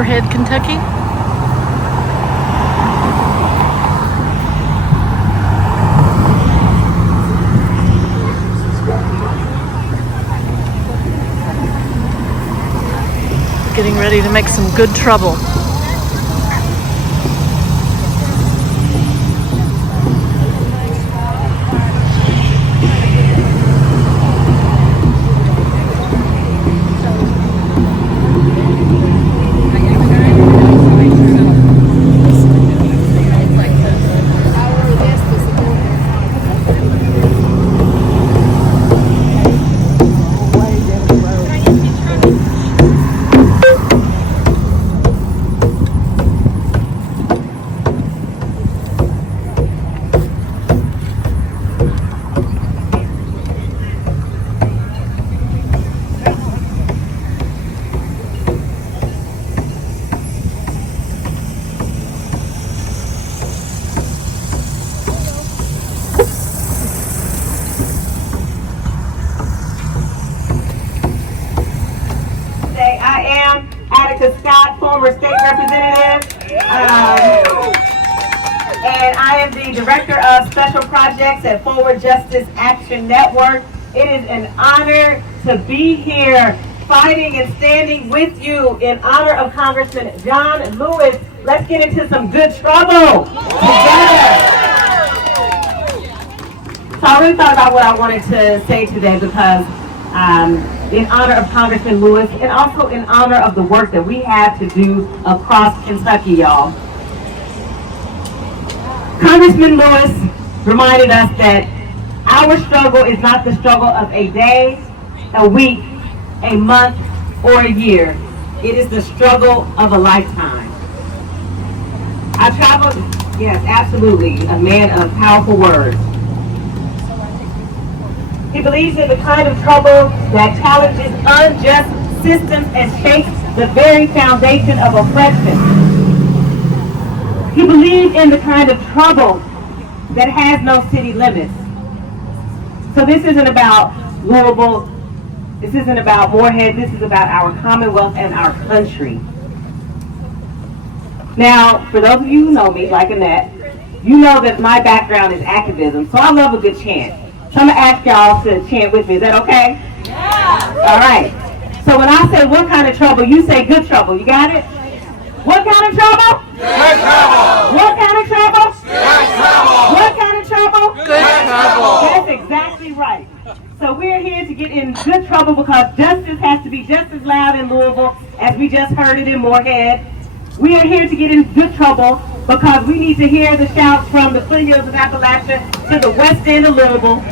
Morehead, Kentucky. Getting ready to make some good trouble. I am Attica Scott, former state representative, and I am the Director of Special Projects at Forward Justice Action Network. It is an honor to be here fighting and standing with you in honor of Congressman John Lewis. Let's get into some good trouble together. So I really thought about what I wanted to say today because in honor of Congressman Lewis and also in honor of the work that we have to do across Kentucky, y'all. Congressman Lewis reminded us that our struggle is not the struggle of a day, a week, a month, or a year. It is the struggle of a lifetime. I traveled, yes, absolutely, a man of powerful words. He believes in the kind of trouble that challenges unjust systems and shakes the very foundation of oppression. He believes in the kind of trouble that has no city limits. So this isn't about Louisville, this isn't about Morehead, this is about our Commonwealth and our country. Now, for those of you who know me, like Annette, you know that my background is activism, so I love a good chant. So I'm going to ask y'all to chant with me. Is that okay? Yeah. All right. So when I say what kind of trouble, you say good trouble. You got it? What kind of trouble? Good trouble. What kind of trouble? Good trouble. What kind of trouble? Good trouble. That's exactly right. So we're here to get in good trouble because justice has to be just as loud in Louisville as we just heard it in Morehead. We are here to get in good trouble because we need to hear the shouts from the foothills of Appalachia to the west end of Louisville.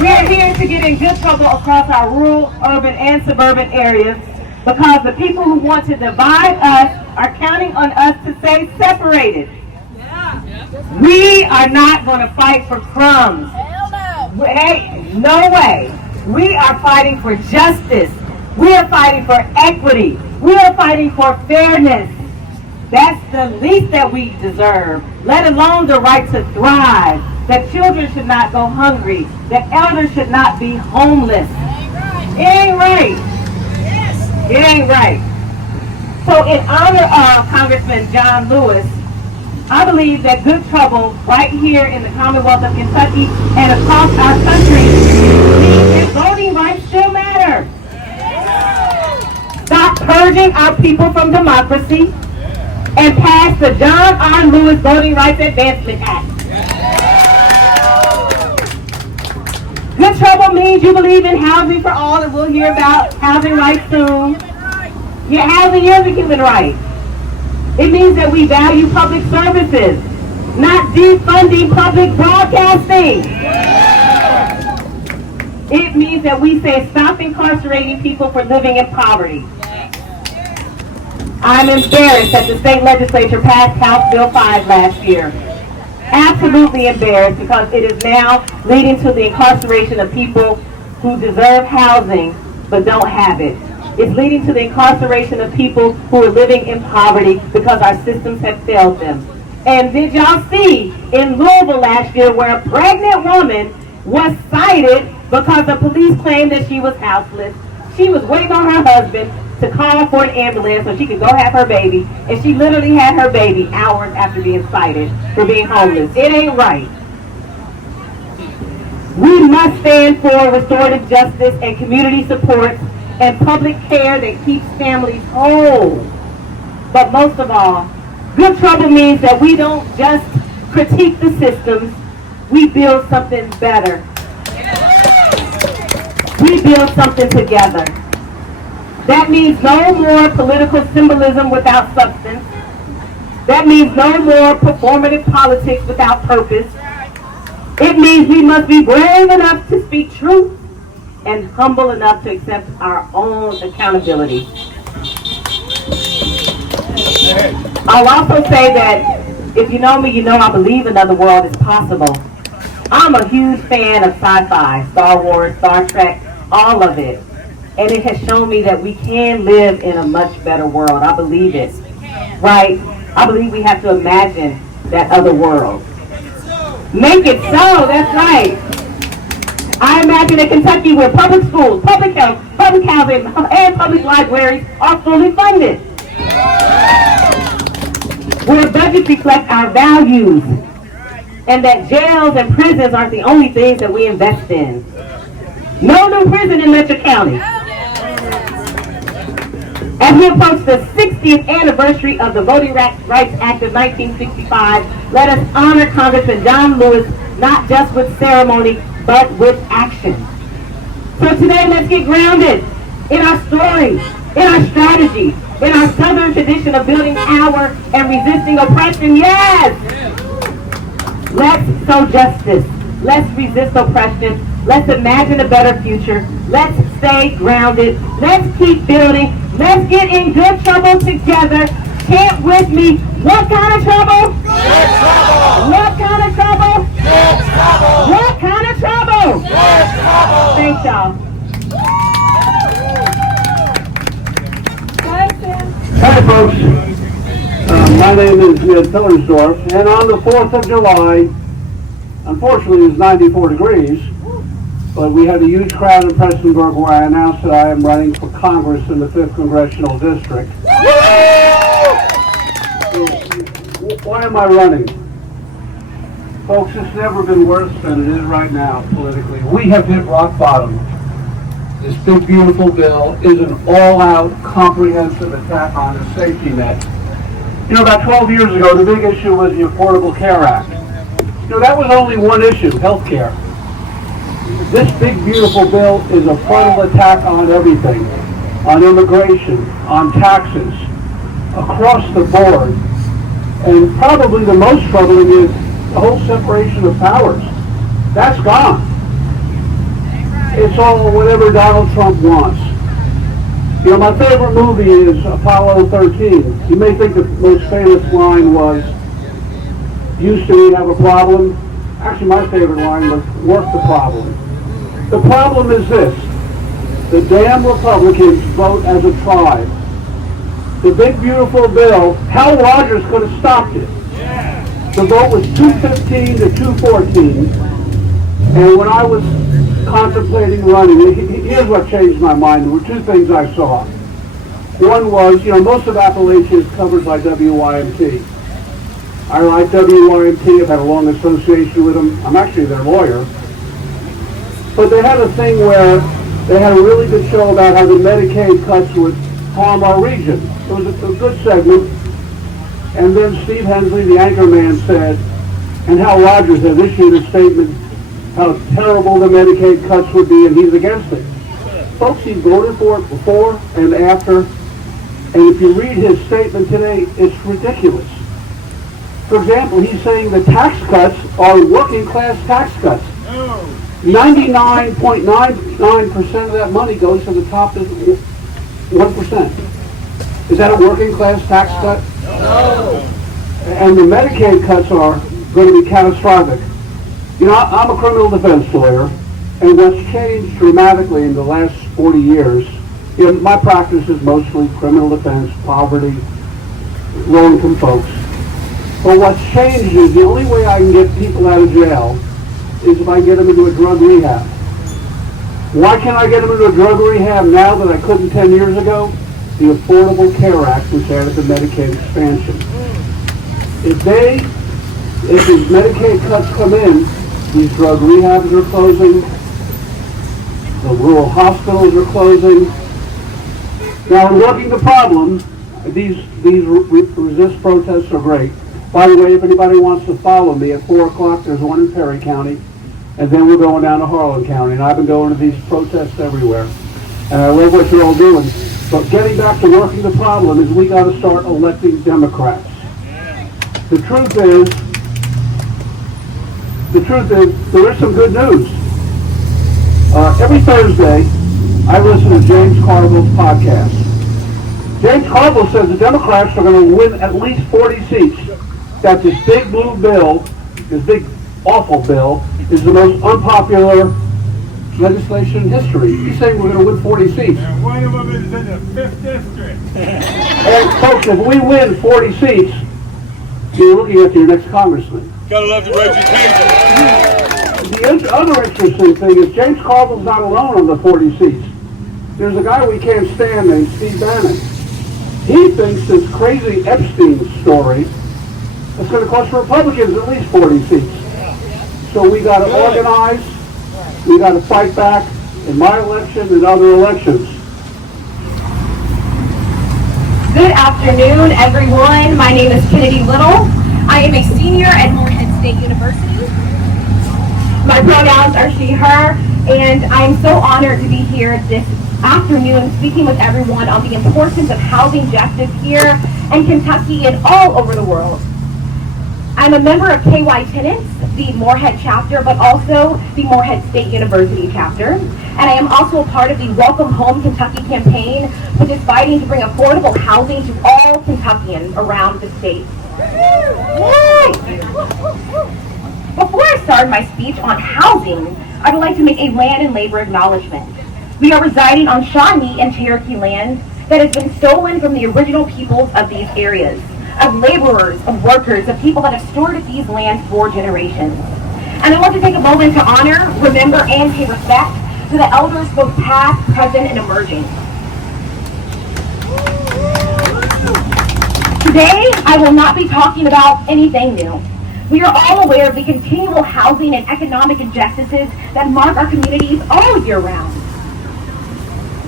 We are here to get in good trouble across our rural, urban, and suburban areas because the people who want to divide us are counting on us to stay separated. We are not going to fight for crumbs. Hey, no way. We are fighting for justice. We are fighting for equity. We are fighting for fairness. That's the least that we deserve, let alone the right to thrive, that children should not go hungry, that elders should not be homeless. It ain't right. It ain't right. So in honor of Congressman John Lewis, I believe that good trouble right here in the Commonwealth of Kentucky and across our country means that voting rights still matter. Stop purging our people from democracy and pass the John R. Lewis Voting Rights Advancement Act. Good trouble means you believe in housing for all, and we'll hear about housing rights soon. Yeah, housing is a human right. It means that we value public services, not defunding public broadcasting. It means that we say stop incarcerating people for living in poverty. I'm embarrassed that the state legislature passed House Bill 5 last year. Absolutely embarrassed because it is now leading to the incarceration of people who deserve housing but don't have it. It's leading to the incarceration of people who are living in poverty because our systems have failed them. And did y'all see in Louisville last year where a pregnant woman was cited because the police claimed that she was houseless? She was waiting on her husband to call for an ambulance so she could go have her baby, and she literally had her baby hours after being cited for being homeless. It ain't right. We must stand for restorative justice and community support and public care that keeps families whole. But most of all, good trouble means that we don't just critique the systems, we build something better. We build something together. That means no more political symbolism without substance. That means no more performative politics without purpose. It means we must be brave enough to speak truth and humble enough to accept our own accountability. I'll also say that if you know me, you know I believe another world is possible. I'm a huge fan of sci-fi, Star Wars, Star Trek, all of it. And it has shown me that we can live in a much better world. I believe it. Right? I believe we have to imagine that other world. Make it so, that's right. I imagine a Kentucky where public schools, public health, public housing, and public libraries are fully funded. Where budgets reflect our values, and that jails and prisons aren't the only things that we invest in. No new prison in Metro County. As we approach the 60th anniversary of the Voting Rights Act of 1965, let us honor Congressman John Lewis not just with ceremony, but with action. So today, let's get grounded in our stories, in our strategy, in our Southern tradition of building power and resisting oppression. Yes! Let's sow justice. Let's resist oppression. Let's imagine a better future. Let's stay grounded. Let's keep building. Let's get in good trouble together. Chant with me. What kind of trouble? Good trouble! What kind of trouble? Good trouble! What kind of trouble? Good trouble! Thanks, y'all. Hi, folks. My name is Ned Pillersdorf, and on the 4th of July, unfortunately it was 94 degrees, but we had a huge crowd in Prestonsburg where I announced that I am running for Congress in the 5th Congressional District. Why am I running? Folks, it's never been worse than it is right now politically. We have hit rock bottom. This big, beautiful bill is an all-out, comprehensive attack on the safety net. You know, about 12 years ago, the big issue was the Affordable Care Act. You know, that was only one issue, health care. This big, beautiful bill is a frontal attack on everything, on immigration, on taxes, across the board. And probably the most troubling is the whole separation of powers. That's gone. It's all whatever Donald Trump wants. You know, my favorite movie is Apollo 13. You may think the most famous line was, Houston, we have a problem. Actually, my favorite line was, work the problem. The problem is this. The damn Republicans vote as a tribe. The big, beautiful bill, Hal Rogers could have stopped it. The vote was 215 to 214. And when I was contemplating running, here's what changed my mind. There were two things I saw. One was, you know, most of Appalachia is covered by WYMT. I like WYMT. I've had a long association with them. I'm actually their lawyer. But they had a thing where they had a really good show about how the Medicaid cuts would harm our region. It was a good segment. And then Steve Hensley, the anchor man, said, and Hal Rogers has issued a statement how terrible the Medicaid cuts would be, and he's against it. Folks, he voted for it before and after, and if you read his statement today, it's ridiculous. For example, he's saying the tax cuts are working class tax cuts. 99.99% of that money goes to the top 1%. Is that a working class tax cut? No. And the Medicaid cuts are going to be catastrophic. You know, I'm a criminal defense lawyer, and what's changed dramatically in the last 40 years, you know, my practice is mostly criminal defense, poverty, low-income folks. But what's changed is the only way I can get people out of jail is if I get them into a drug rehab. Why can't I get them into a drug rehab now that I couldn't 10 years ago? the Affordable Care Act, which added the Medicaid expansion. If these Medicaid cuts come in, these drug rehabs are closing, the rural hospitals are closing. Now, in working the problem, these resist protests are great. By the way, if anybody wants to follow me, at 4 o'clock there's one in Perry County, and then we're going down to Harlan County, and I've been going to these protests everywhere. And I love what you're all doing. But getting back to working the problem is we got to start electing Democrats. The truth is, there is some good news. Every Thursday, I listen to James Carville's podcast. James Carville says the Democrats are going to win at least 40 seats. That this big blue bill, this big awful bill, is the most unpopular legislation in history. He's saying we're going to win 40 seats. And one of them is in the 5th district. And folks, if we win 40 seats, you're looking at your next congressman. Gotta love the reputation. The other interesting thing is James Carville's not alone on the 40 seats. There's a guy we can't stand named Steve Bannon. He thinks this crazy Epstein story is going to cost Republicans at least 40 seats. So we got to organize, we got to fight back in my election and other elections. Good afternoon, everyone. My name is Kennedy Little. I am a senior at Morehead State University. My pronouns are she, her, and I am so honored to be here this afternoon speaking with everyone on the importance of housing justice here in Kentucky and all over the world. I'm a member of KyTenant, the Morehead chapter, but also the Morehead State University chapter. And I am also a part of the Welcome Home Kentucky campaign, which is fighting to bring affordable housing to all Kentuckians around the state. Before I start my speech on housing, I would like to make a land and labor acknowledgement. We are residing on Shawnee and Cherokee land that has been stolen from the original peoples of these areas, of laborers, of workers, of people that have stewarded these lands for generations. And I want to take a moment to honor, remember, and pay respect to the elders both past, present, and emerging. Today, I will not be talking about anything new. We are all aware of the continual housing and economic injustices that mark our communities all year round.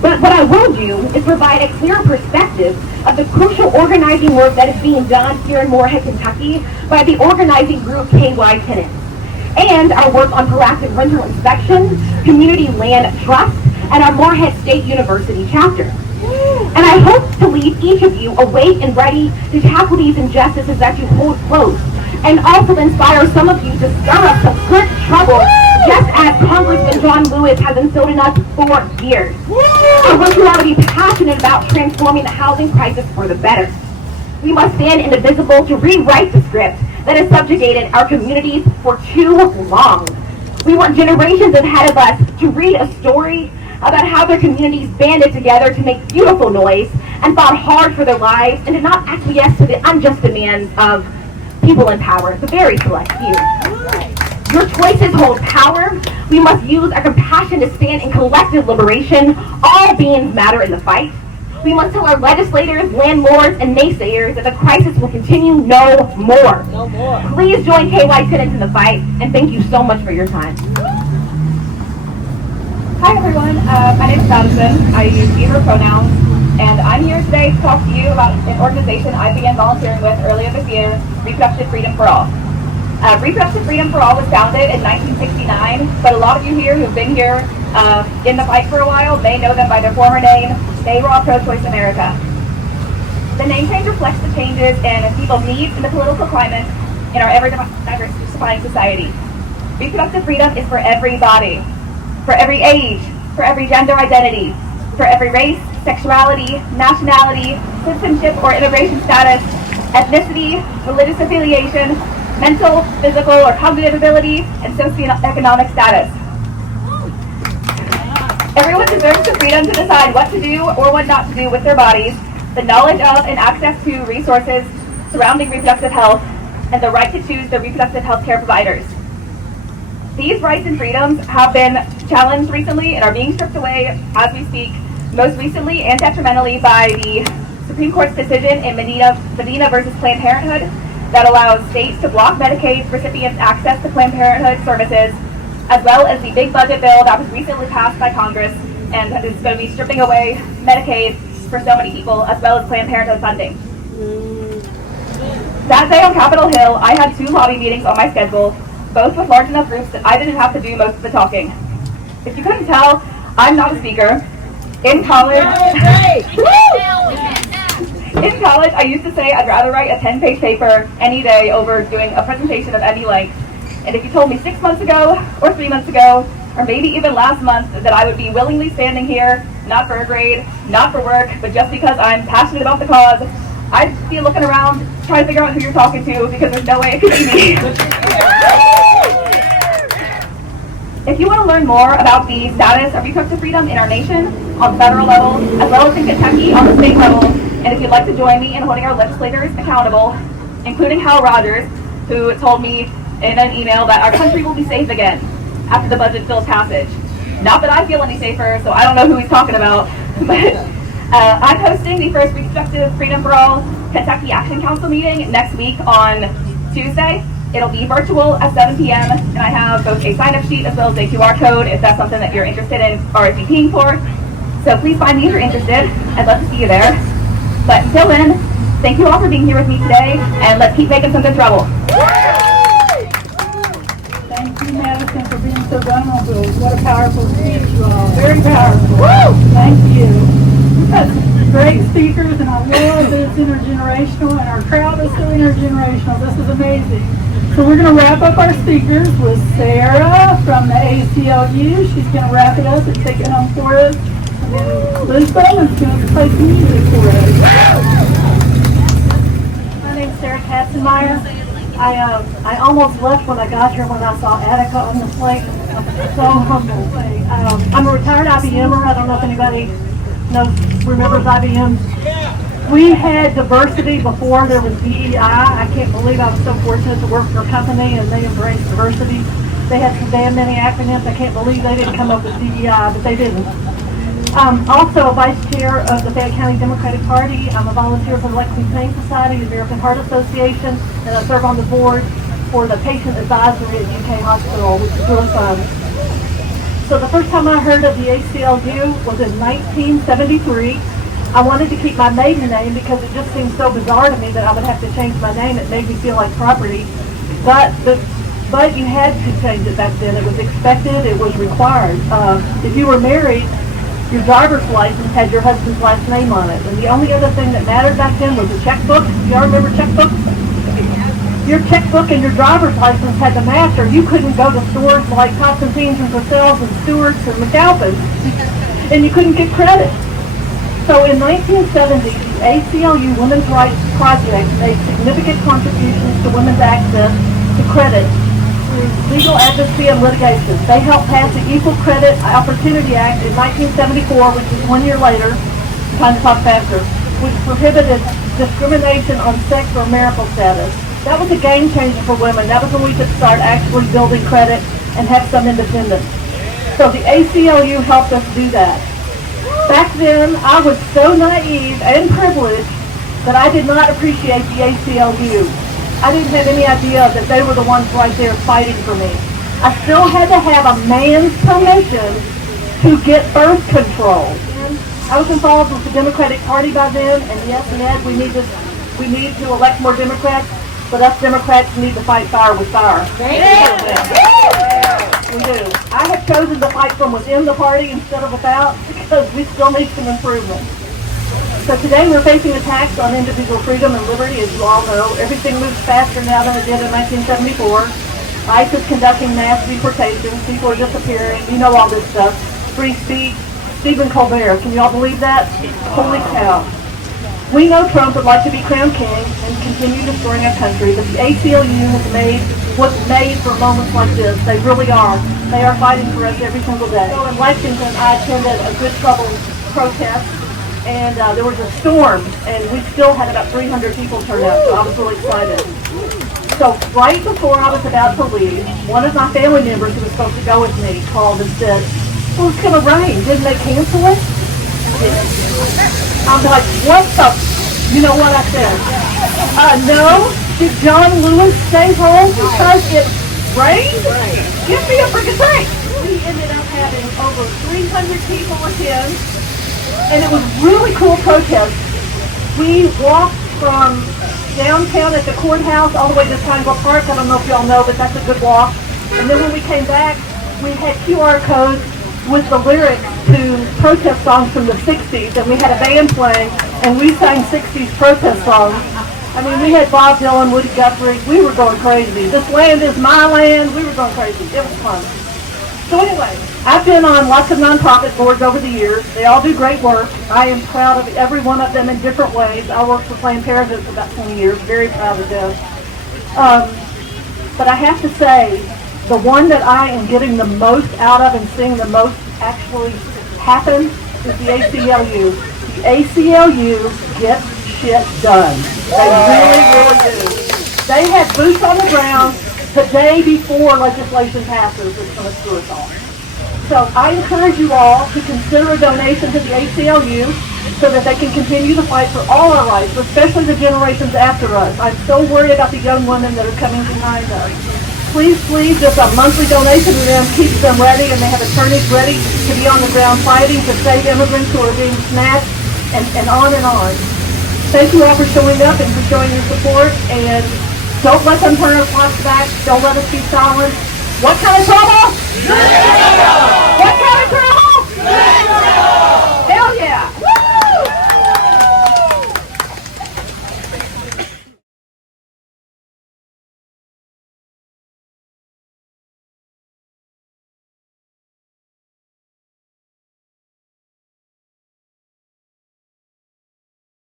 But what I will do is provide a clear perspective of the crucial organizing work that is being done here in Morehead, Kentucky by the organizing group KyTenant, and our work on proactive rental inspection, community land trust, and our Morehead State University chapter. And I hope to leave each of you awake and ready to tackle these injustices that you hold close, and also inspire some of you to stir up some good trouble, just as Congressman John Lewis has instilled in us for years. I want you all to be passionate about transforming the housing crisis for the better. We must stand indivisible to rewrite the script that has subjugated our communities for too long. We want generations ahead of us to read a story about how their communities banded together to make beautiful noise and fought hard for their lives and did not acquiesce to the unjust demands of people in power, the very select few. Your choices hold power. We must use our compassion to stand in collective liberation. All beings matter in the fight. We must tell our legislators, landlords, and naysayers that the crisis will continue no more. No more. Please join KyTenant in the fight, and thank you so much for your time. Hi everyone, my name is Madison. I use either pronouns, and I'm here today to talk to you about an organization I began volunteering with earlier this year, Reproductive Freedom for All. Reproductive Freedom for All was founded in 1969, but a lot of you here who've been here in the fight for a while may know them by their former name, They Raw Pro-Choice America. The name change reflects the changes in people's needs in the political climate in our ever-diversifying society. Reproductive freedom is for everybody, for every age, for every gender identity, for every race, sexuality, nationality, citizenship or immigration status, ethnicity, religious affiliation, mental, physical, or cognitive ability, and socioeconomic status. Everyone deserves the freedom to decide what to do or what not to do with their bodies, the knowledge of and access to resources surrounding reproductive health, and the right to choose their reproductive health care providers. These rights and freedoms have been challenged recently and are being stripped away as we speak most recently and detrimentally by the Supreme Court's decision in Medina versus Planned Parenthood that allows states to block Medicaid recipients' access to Planned Parenthood services, as well as the big budget bill that was recently passed by Congress and is going to be stripping away Medicaid for so many people, as well as Planned Parenthood funding. That day on Capitol Hill, I had 2 lobby meetings on my schedule, both with large enough groups that I didn't have to do most of the talking. If you couldn't tell, I'm not a speaker. In college, I used to say I'd rather write a 10-page paper any day over doing a presentation of any length. And if you told me 6 months ago, or 3 months ago, or maybe even last month that I would be willingly standing here, not for a grade, not for work, but just because I'm passionate about the cause, I'd be looking around trying to figure out who you're talking to, because there's no way it could be me. If you want to learn more about the status of reproductive freedom in our nation on the federal level, as well as in Kentucky on the state level, and if you'd like to join me in holding our legislators accountable, including Hal Rogers, who told me in an email that our country will be safe again after the budget bill's passage. Not that I feel any safer, so I don't know who he's talking about, but I'm hosting the first Reproductive Freedom for All Kentucky Action Council meeting next week on Tuesday. It'll be virtual at 7 p.m. and I have both a sign-up sheet as well as a QR code if that's something that you're interested in RSVPing for. So please find me if you're interested. I'd love to see you there. But until then, thank you all for being here with me today, and let's keep making some good trouble. Thank you, Madison, for being so vulnerable. What a powerful speech you all. Very powerful. Woo! Thank you. We've got some great speakers, and I love that it's intergenerational, and our crowd is so intergenerational. This is amazing. So we're going to wrap up our speakers with Sarah from the ACLU. She's going to wrap it up and take it home for us. And then Liz Bowman's going to play some music for us. My name's Sarah Katzenmeyer. I almost left when I got here when I saw Attica on the plate. I'm so humbled. I'm a retired IBMer. I don't know if anybody remembers IBM. We had diversity before there was DEI. I can't believe I was so fortunate to work for a company and they embraced diversity. They had some damn many acronyms. I can't believe they didn't come up with DEI, but they didn't. Also a vice chair of the Fayette County Democratic Party. I'm a volunteer for the Lexington Pain Society, the American Heart Association, and I serve on the board for the Patient Advisory at UK Hospital, which is really fun. So the first time I heard of the ACLU was in 1973. I wanted to keep my maiden name because it just seemed so bizarre to me that I would have to change my name. It made me feel like property. But you had to change it back then. It was expected. It was required. If you were married, your driver's license had your husband's last name on it. And the only other thing that mattered back then was a checkbook. Y'all remember checkbooks? Your checkbook and your driver's license had to match, or you couldn't go to stores like Constantine's and Purcell's and Stewart's and McAlpin's, and you couldn't get credit. So in 1970, the ACLU Women's Rights Project made significant contributions to women's access to credit through legal advocacy and litigation. They helped pass the Equal Credit Opportunity Act in 1974, which was 1 year later, time to talk faster, which prohibited discrimination on sex or marital status. That was a game changer for women. That was when we could start actually building credit and have some independence. So the ACLU helped us do that. Back then, I was so naive and privileged that I did not appreciate the ACLU. I didn't have any idea that they were the ones right there fighting for me. I still had to have a man's permission to get birth control. I was involved with the Democratic Party by then, and yes, Ned, we need to elect more Democrats, but us Democrats need to fight fire with fire. We do. I have chosen to fight from within the party instead of without because we still need some improvement. So today we're facing attacks on individual freedom and liberty, as you all know. Everything moves faster now than it did in 1974. ICE is conducting mass deportations. People are disappearing. You know all this stuff. Free speech. Stephen Colbert. Can you all believe that? Holy cow. We know Trump would like to be crowned king and continue destroying our country, but the ACLU has made what's made for moments like this. They really are. They are fighting for us every single day. So in Lexington, I attended a Good Trouble protest, and there was a storm, and we still had about 300 people turn out, so I was really excited. So right before I was about to leave, one of my family members who was supposed to go with me called and said, "Well, it's going to rain. Didn't they cancel it?" did. I'm like, what the? You know what I said? No. Did John Lewis stay home because it rained? Give me a freaking break. We ended up having over 300 people attend, and it was really cool protest. We walked from downtown at the courthouse all the way to Triangle Park. I don't know if y'all know, but that's a good walk. And then when we came back, we had QR codes with the lyrics to protest songs from the 60s, and we had a band playing, and we sang 60s protest songs. I mean, we had Bob Dylan, Woody Guthrie. We were going crazy. This land is my land. We were going crazy. It was fun. So anyway, I've been on lots of nonprofit boards over the years. They all do great work. I am proud of every one of them in different ways. I worked for Planned Parenthood for about 20 years. Very proud of them. But I have to say, the one that I am getting the most out of and seeing the most actually happen is the ACLU. The ACLU gets shit done. They really, really do. They had boots on the ground the day before legislation passes that's going to screw us all. So I encourage you all to consider a donation to the ACLU so that they can continue to fight for all our rights, especially the generations after us. I'm so worried about the young women that are coming behind us. Please, just a monthly donation to them keeps them ready, and they have attorneys ready to be on the ground fighting to save immigrants who are being snatched, and on and on. Thank you all for showing up and for showing your support, and don't let them turn our clocks back. Don't let us be silent. What kind of trouble?